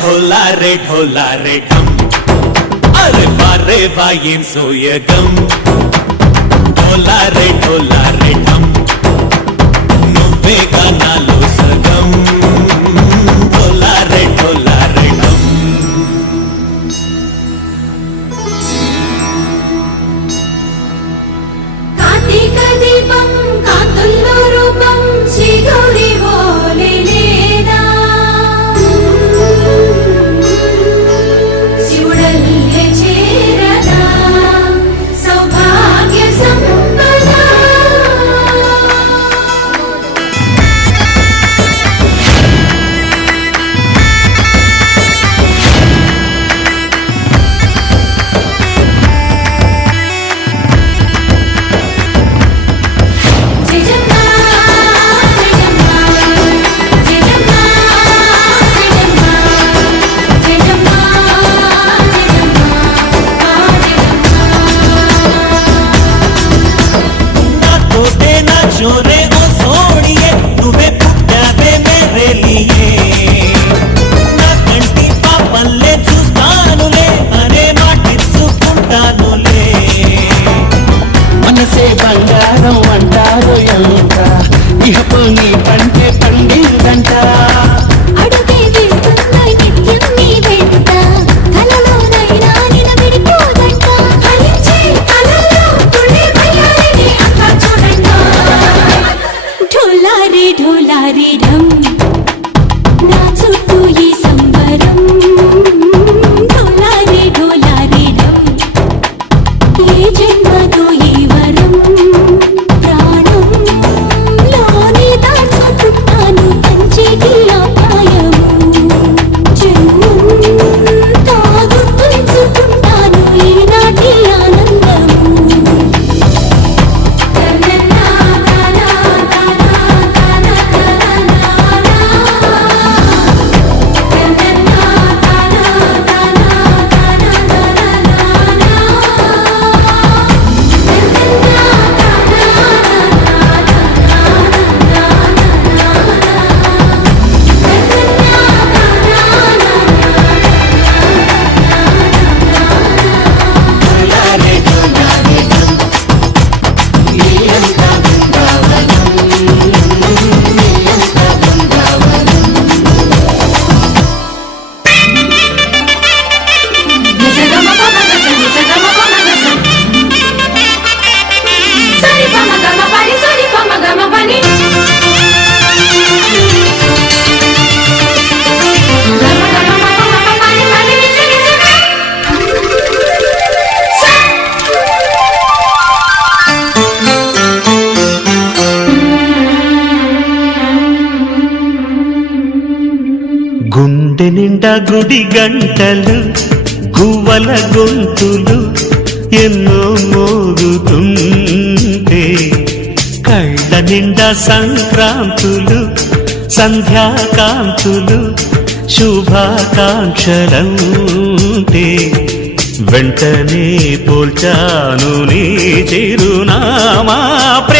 ढोला रे ढोला रे ढम अरे बारे बाई सोय गम ढोला रे ढोला रे ढम నువ్వే కన్నాలు సగం తుది గంటలు కువల గొంతులు ఎన్నో మోగుతుంటే కళ్ళ నిండా సంక్రాంతులు సంధ్యాకాంతులు శుభాకాంక్షలంటే వెంటనే పోల్చాను నీ చిరునామా ప్రే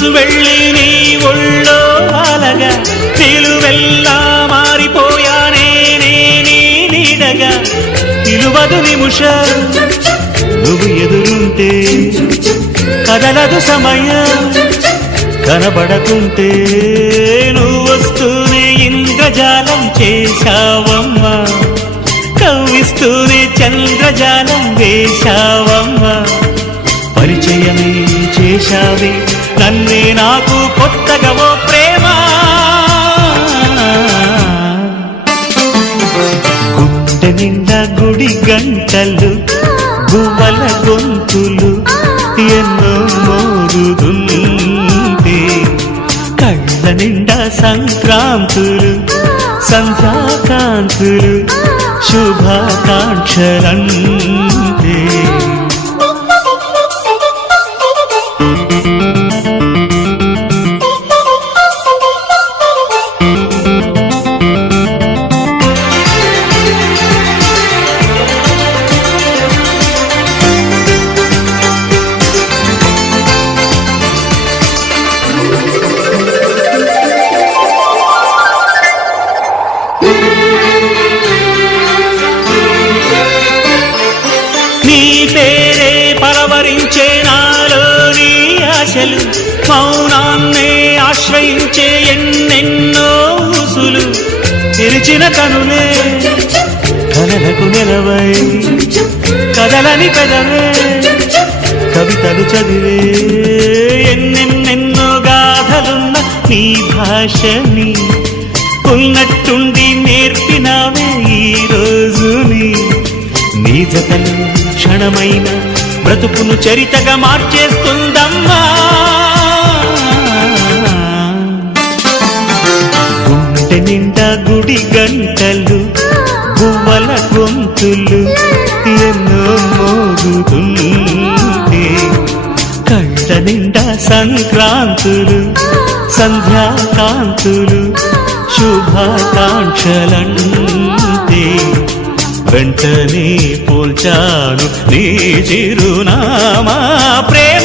రోజు వెళ్ళి నీ ఒళ్ళో అలగా. నిలువెల్లా మారిపోయానే నే నీ నీడగా. నిలువదు నిముష నువ్వు ఎదురుంటే కదలదు సమయం. కనబడకుంటే నువ్వు వస్తూనే ఇంద్రజాలం చేశావమ్మా. కవ్విస్తూనే చంద్రజాలం వేశావమ్మా. పరిచయమే చేశావే నన్నే నాకు కొత్తగా ఓ ప్రేమ. గుండె నిండా గుడి గంటలు గువ్వల గొంతులు ఎన్నో మోగుతుంటే కళ్ళ నిండా సంక్రాంతులు సంధ్యాకాంతులు శుభాకాంక్షలంటే. పెదవే కవితలు చదివే ఎన్నెన్నెన్నో గాథలున్న నీ భాషని ఉన్నట్టుండి నేర్పినావే ఈ రోజుని. నీ జతలు క్షణమైన బ్రతుకును చరితగా మార్చేస్తుందమ్మా. గుంటె నిండా గుడి గంటలు గువ్వల గొంతులు మోగుతుంటే కళ్ళ నిండా సంక్రాంతులు సంధ్యాకాంతులు శుభాకాంక్షలంటే వెంటనే పోల్చాను నీ చిరునామా ప్రేమ.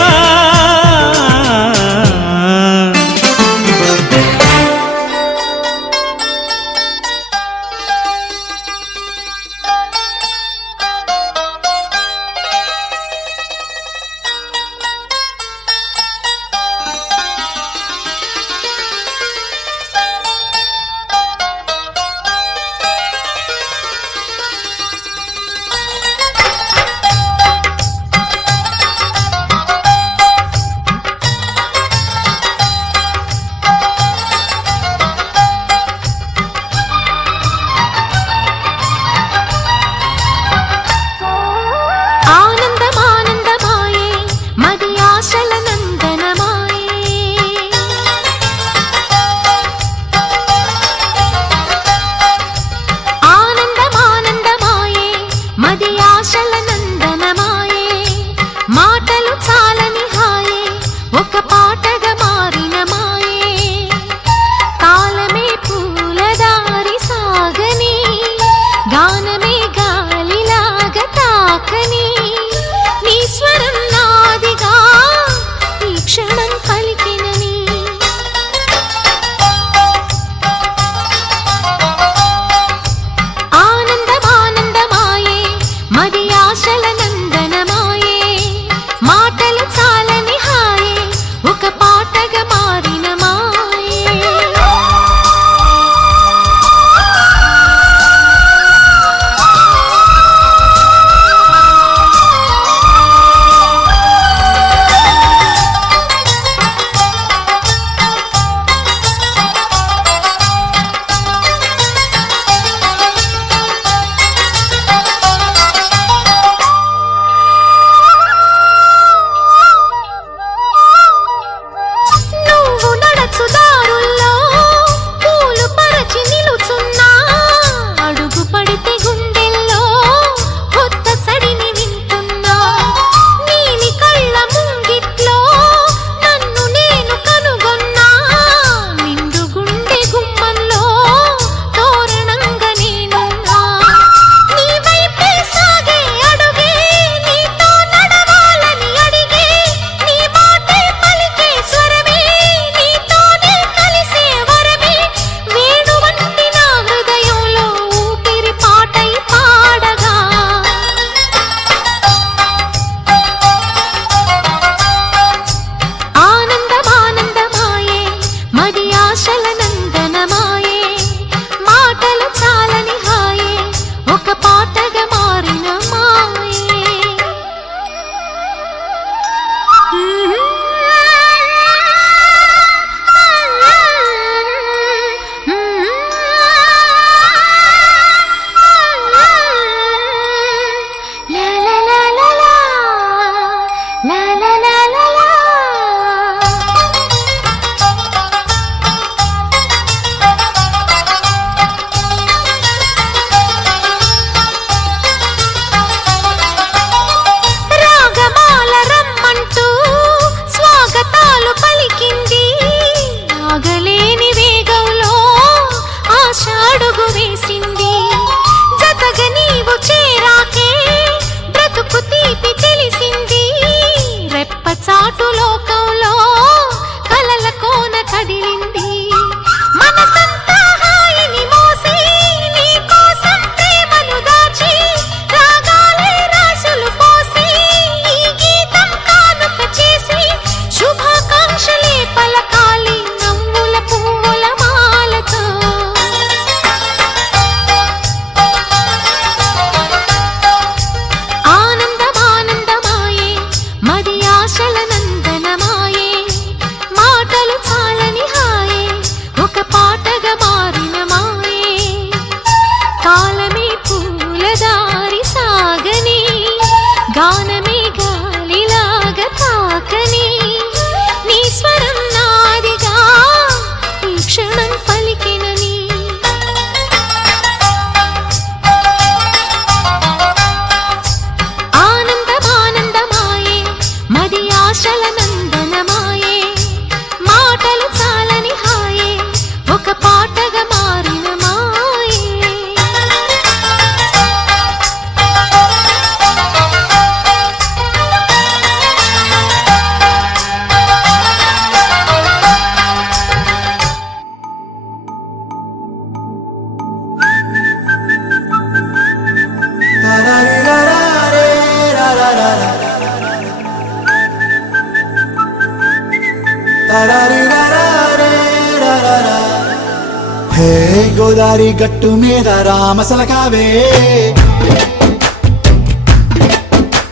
మసలకావే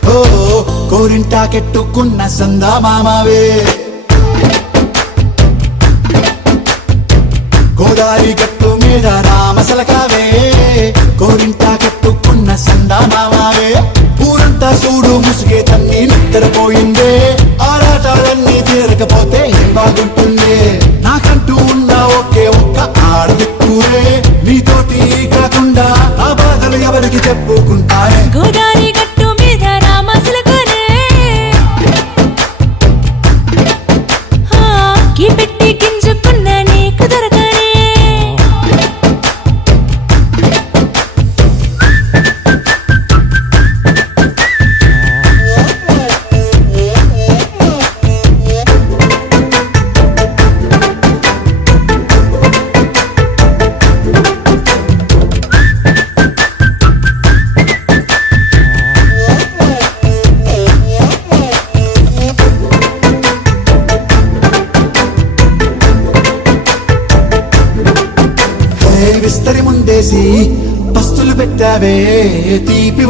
ఓ కోరింటాకెట్టుకున్న సందా మామవే.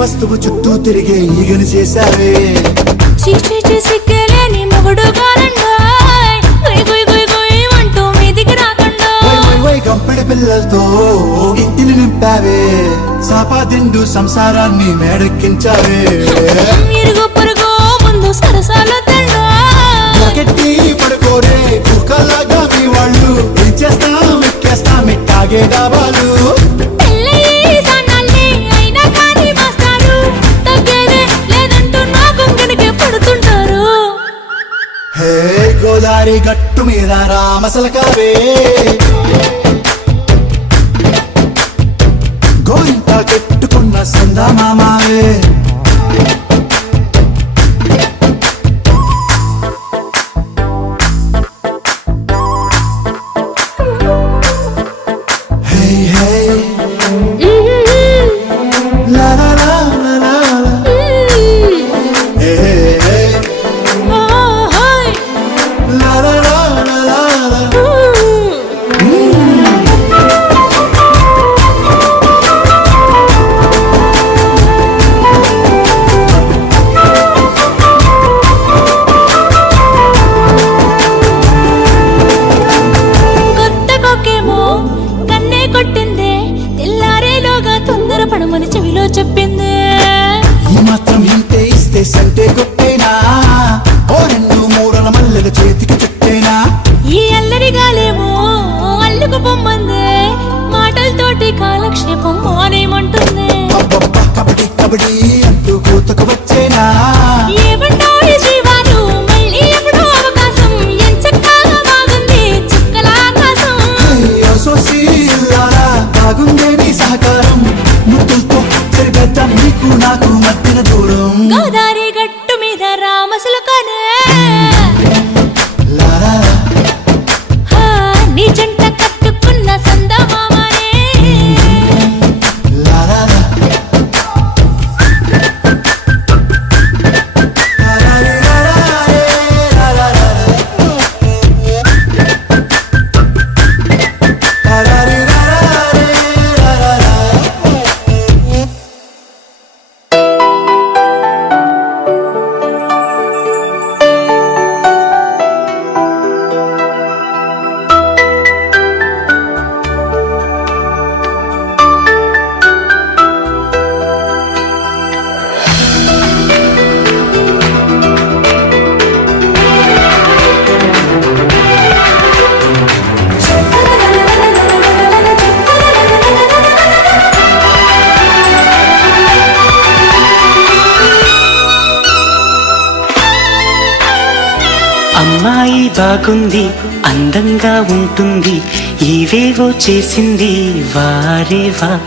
వస్తువు చుట్టూ తిరిగే ఈగను చేశావే. చీచి చేసి కేలేని మొగుడు గంపెడి పిల్లలతో ఇంటిని నింపావే. సాపాదిండు సంసారాన్ని మేడెక్కించావే. మీరు పొరుగు ముందు సరసాలు తిండి. పడుకోరే కుక్కలాగా మీ వాళ్ళు. ఇచ్చేస్తాం ఎక్కేస్తాం ఎక్కాగే డాబాలు. దారి గట్టు మీద రామసలకవే గోరింత కట్టుకున్న సందమామావే Hey, hey. బాగుంది అందంగా ఉంటుంది. ఇవేవో చేసింది వారేవా?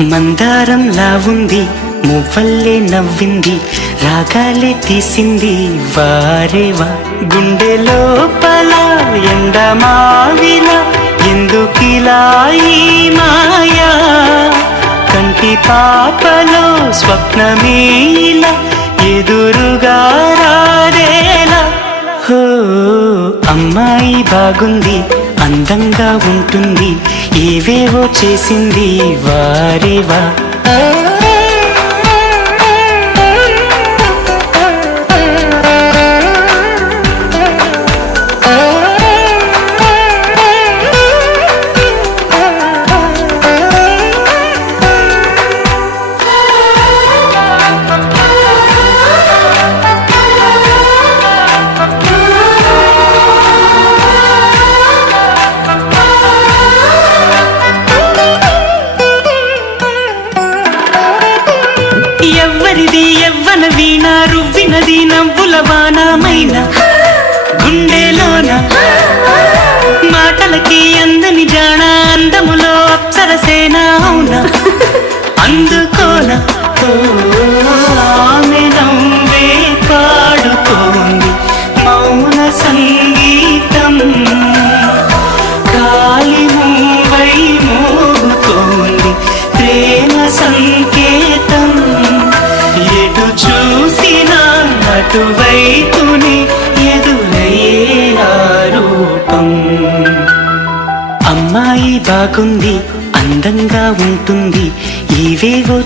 మందారం ఉంది మువ్వల్లే నవ్వింది. రాగాలే తీసింది వారేవా? గుండె లోపల ఎండ మావిన ఎందుకిలా ఈ మాయా? కంటి పాపలో స్వప్నమేలా ఎదురుగా రాదేలా? అమ్మాయి బాగుంది అందంగా ఉంటుంది ఏవేవో చేసింది వారేవా?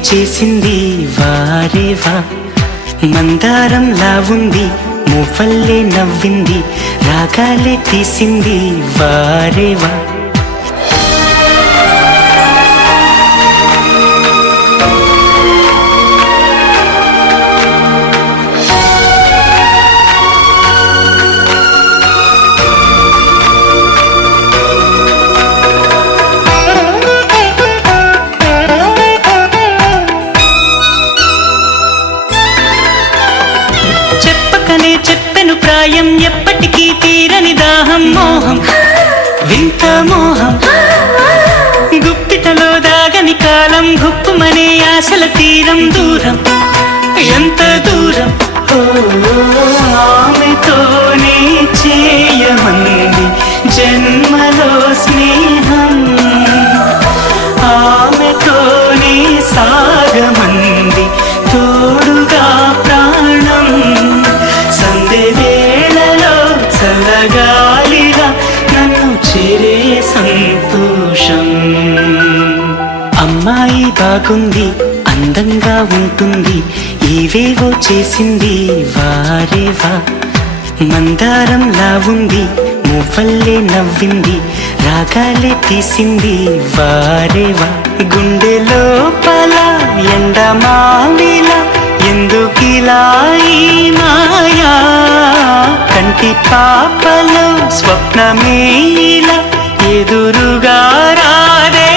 చేసింది వారేవా? మందారంలా ఉంది మువ్వల్లే నవ్వింది రాగాలే తీసింది వారేవా? గాయం ఎప్పటికీ తీరని దాహం మోహం. వింత మోహం. గుప్పిటలో దాగని కాలం గుప్పుమనే ఆశల తీరం దూరం. ఎంత దూరం? ఓ, ఆమెతోనే చేయమంది జన్మలో స్నేహం. ఆమెతోనే సాగమంది తోడుగా కలగాలిరా నన్ను చేరే సంతోషం. అమ్మాయి బాగుంది అందంగా ఉంటుంది ఏవేవో చేసింది వారేవా మందారంలా ఉంది మువ్వల్లే నవ్వింది రాగాలే తీసింది వారేవా గుండె లోపల ఎండమావిలా ఎందుకిలా ఈ మాయా? కంటి పాపలో స్వప్నమేలా ఎదురుగా రాదే.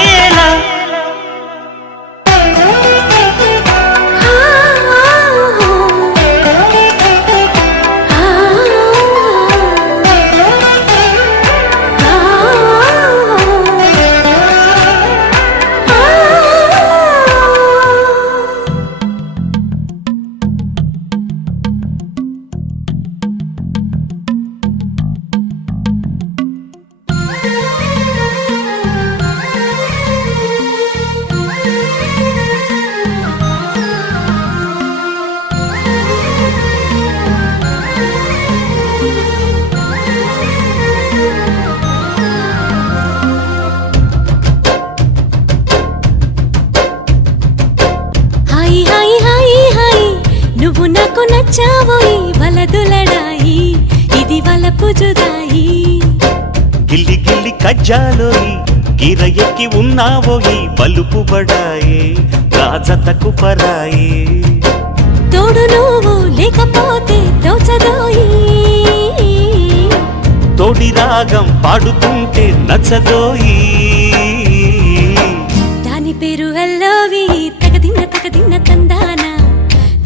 గిల్లి కజ్జాలోయి గిర ఎక్కి ఉన్నావోయి బలుపు బడాయి రాజతకు పరాయి. తోడు నువ్వు లేకపోతే దోచదోయి. తోడి రాగం పాడుతుంటే నచ్చదోయి. దాని పేరు అల్లోవి తగదిన్న తగదిన్న తందాన.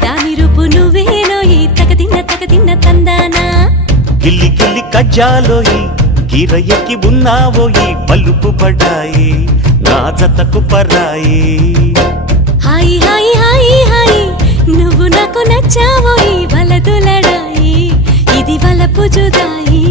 దాని రూపు నువ్వేనోయి తగదిన్న తగదిన్న తందానా. గిల్లి గిల్లి కజ్జాలోయి కిరయకి ఉన్నావో ఈ పలుపు బలుపు నా జతకు పరాయి. Hi hi hi hi. నువ్వు నాకు నచ్చావోయి వలదులడాయి ఇది వలపు జుదాయి.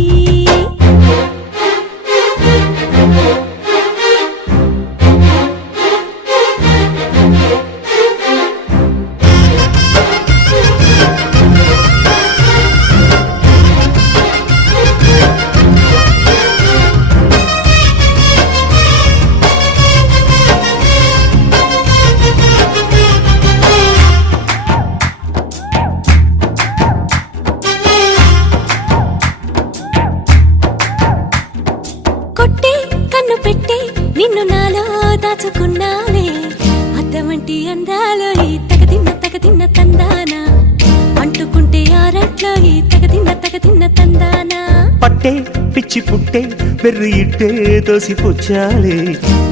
దోసి పుచ్చాలే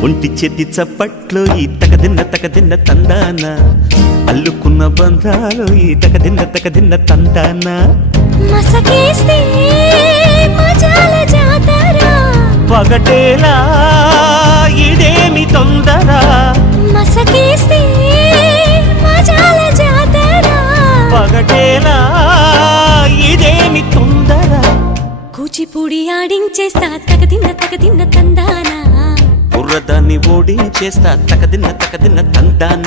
ఒంటి చెద్ది చప్పట్లో ఈ తకదిన్న తకదిన్న తందాన. అల్లుకున్న బంధాలు ఈ తకదిన్న తకదిన్న తందాన. పగటేలా ఇదేమి తొందర? పగటేలా ఇదేమి తొందర? కూచిపూడి ఆడించేస్తా తగదిన్న తగదిన్న తందాన? బుర్రదాన్ని ఓడించేస్తా తకదిన్న తకదిన్న తందాన?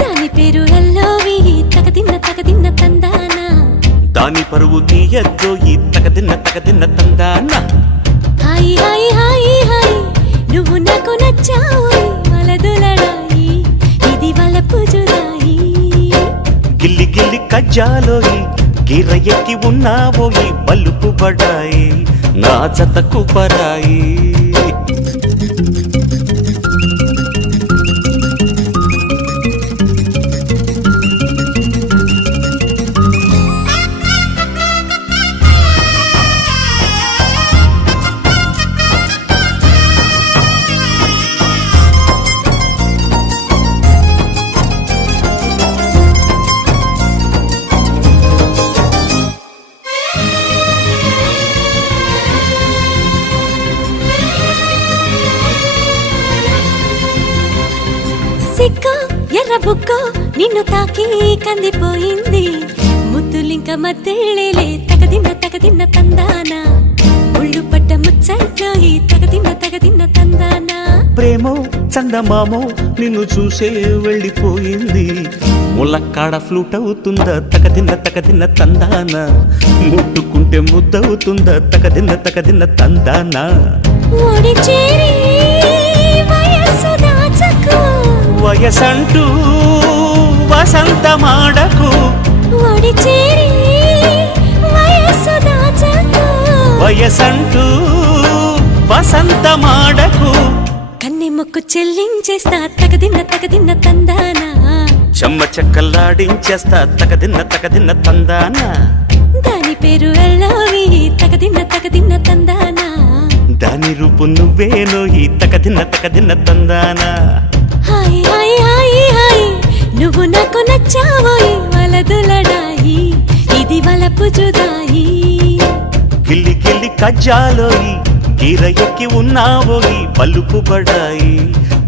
దాని పేరు ఎల్లోవి తగదిన్న తగదిన్న తందాన? దాని పరువు తీయద్దో ఈ తకదిన్న తకదిన్న తందాన? హాయ్ హాయ్ హాయ్ హాయ్ నువ్వు నాకు నచ్చావు వలదులడాయి ఇది వలపు జుదాయి గిల్లి గిల్లి కజ్జాలోయి గిర్ర ఎక్కి ఉన్నావోయి బలుపు బడాయి నా జతకు పరాయి. నిన్ను తాకి కందిపోయింది. ముద్దులింక మద్దెళ్ళేలే తగదిన్న తగదిన్న తందాన. ఒళ్ళు పట్ట ముచ్చట్లో ఈ తగదిన్న తగదిన్న తందాన. ప్రేమో చందమామో నిన్ను చూసే వెళ్ళిపోయింది. ములక్కాడ ఫ్లూట్ అవుతుందా తకదిన్న తకదిన్న తందాన. ముట్టుకుంటే ముద్దవుతుందా తకదిన్న తకదిన్న తందాన. ఓడి వయస్సు దాచకు వయసంటూ వయసంటూ వసంతమాడకు. కన్నె మొక్కు చెల్లించేస్తా తగదిన్న తగదిన్న తందాన? చెమ్మ చెక్కల్లాడించేస్తా తకదిన్న తకదిన్న తందాన? దాని పేరు ఎల్లోవి తగదిన్న తగదిన్న తందాన? దాని రూపు నువ్వేనో ఈ తకదిన్న తకదిన్న తందాన? నువ్వు నాకు నచ్చావోయ్ వలదులడాయి ఇది వలపు జుదాయి గిల్లి గిల్లి కజ్జాలోయి గీర ఎక్కి ఉన్నావోయి పలుపు బడాయి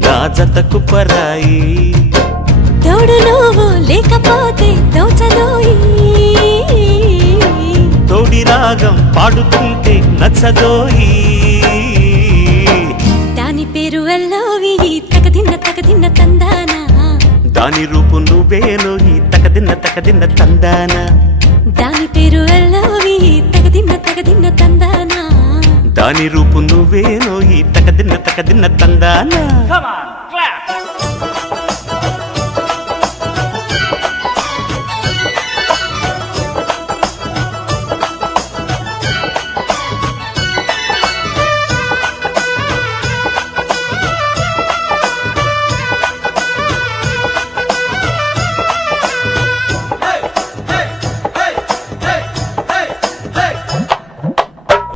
నా జతకు పరాయి. తోడు నువ్వు లేకపోతే దోచదోయి తోడి రాగం పాడుతుంటే నచ్చదోయి. దాని పేరు ఎల్లోవి తగదిన్న తగదిన్న తందాన దాని రూపు నువ్వేనో ఈ తకదిన్న తకదిన్న తందాన. దాని పేరు ఎల్లోవి తగదిన్న తగదిన్న తందాన. దాని రూపు నువ్వేనో ఈ తకదిన్న తకదిన్న తందాన.